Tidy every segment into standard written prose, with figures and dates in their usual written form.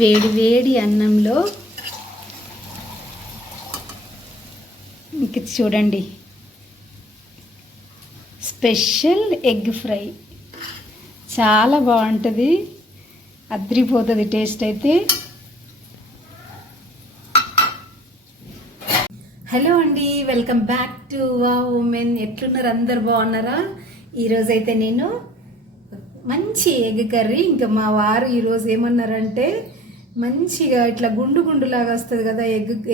వేడి వేడి అన్నంలో ఇంక చూడండి, స్పెషల్ ఎగ్ ఫ్రై చాలా బాగుంటుంది, అద్రిపోతుంది టేస్ట్ అయితే. హలో అండి, welcome back to wow women. ఎట్లున్నారు? అందరు బాగున్నారా? ఈరోజైతే నేను మంచి ఎగ్ కర్రీ, ఇంకా మా వారు ఈరోజు ఏమన్నారంటే మంచిగా ఇట్లా గుండు గుండులాగా వస్తుంది కదా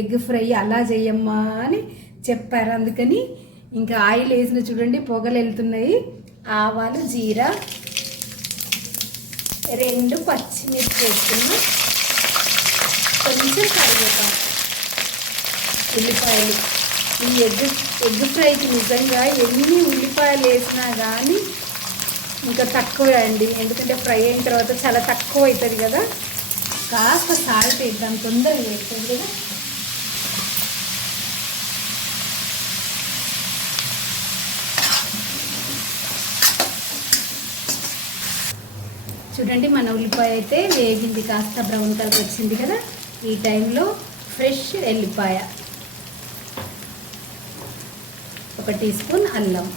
ఎగ్ ఫ్రై, అలా చెయ్యమ్మా అని చెప్పారు. అందుకని ఇంకా ఆయిల్ వేసిన చూడండి, పొగలు వెళ్తున్నాయి. ఆవాలు, జీరా, 2 పచ్చిమిర్చి వేసుకున్నా, కొంచెం కరివేపాకు, ఉల్లిపాయలు. ఈ ఎగ్ ఫ్రైకి నిజంగా ఎన్ని ఉల్లిపాయలు వేసినా కానీ ఇంకా తక్కువ అండి, ఎందుకంటే ఫ్రై అయిన తర్వాత చాలా తక్కువ అవుతుంది కదా. కాస్త సాల్ట్ వేద్దాం, తొందరగా వేస్తుంది కదా. చూడండి, మన ఉల్లిపాయ అయితే వేగింది, కాస్త బ్రౌన్ కలర్ వచ్చింది కదా. ఈ టైంలో ఫ్రెష్ ఎల్లిపాయ, 1 టీ స్పూన్ అల్లం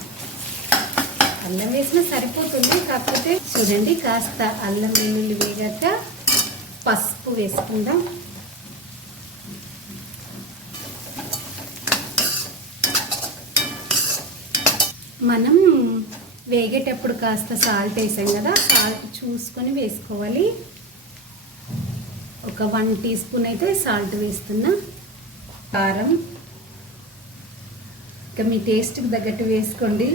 వేసినా సరిపోతుంది. కాకపోతే చూడండి, కాస్త అల్లం వెల్లుల్లి వేగాక పసుపు వేసుకుందాం. మనం వేగేటప్పుడు కాస్త సాల్ట్ వేసాం కదా, సాల్ట్ చూసుకొని వేసుకోవాలి. ఒక 1 టీ స్పూన్ అయితే సాల్ట్ వేస్తున్నా. కారం ఇంకా మీ టేస్ట్కి తగ్గట్టు వేసుకోండి.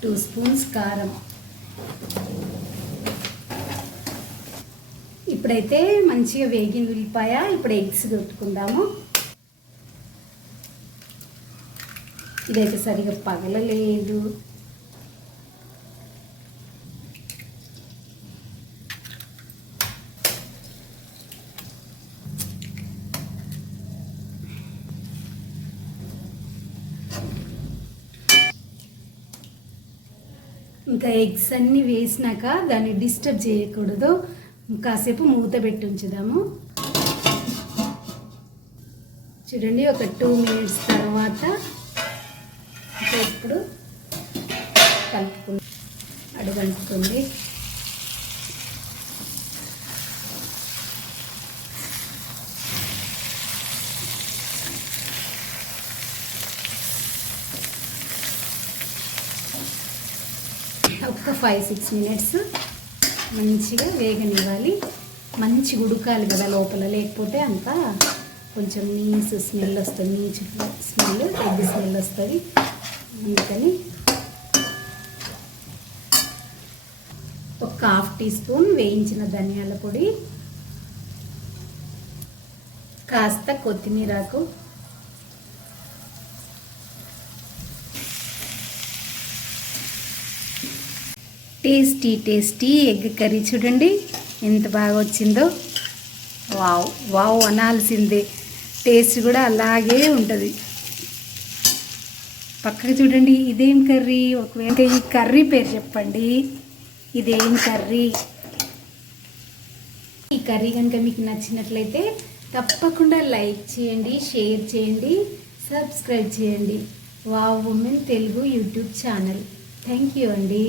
2 స్పూన్స్ కారం. ఇప్పుడైతే మంచిగా వేగింది ఉల్లిపాయ. ఇప్పుడు ఎగ్స్ కొట్టుకుందాము. ఇదైతే సరిగా పగలలేదు. ఇంకా ఎగ్స్ అన్నీ వేసినాక దాన్ని డిస్టర్బ్ చేయకూడదు, కాసేపు మూత పెట్టి ఉంచుదాము. చూడండి, ఒక 2 మినిట్స్ తర్వాత ఇప్పుడు కలుపుకుంది, అడుగంటుతుంది. ఒక 5-6 మినిట్స్ మంచిగా వేగనివ్వాలి. మంచిగా ఉడకాలి కదా లోపల, లేకపోతే అంతా కొంచెం నీచు స్మెల్ వస్తుంది, నీచు స్మెల్, ఎగ్ స్మెల్ వస్తుంది. అందుకని ఒక 1/2 టీ స్పూన్ వేయించిన ధనియాల పొడి, కాస్త కొత్తిమీరాకు, టేస్టీ టేస్టీ ఎగ్ కర్రీ. చూడండి ఎంత బాగా వచ్చిందో. వావ్ వావ్ అనాల్సిందే, టేస్ట్ కూడా అలాగే ఉంటుంది. పక్కకు చూడండి, ఇదేం కర్రీ? ఒకవేళ ఈ కర్రీ పేరు చెప్పండి, ఇదేం కర్రీ? ఈ కర్రీ కనుక మీకు నచ్చినట్లయితే తప్పకుండా లైక్ చేయండి, షేర్ చేయండి, సబ్స్క్రైబ్ చేయండి. Wow women Telugu YouTube channel. Thank you అండి.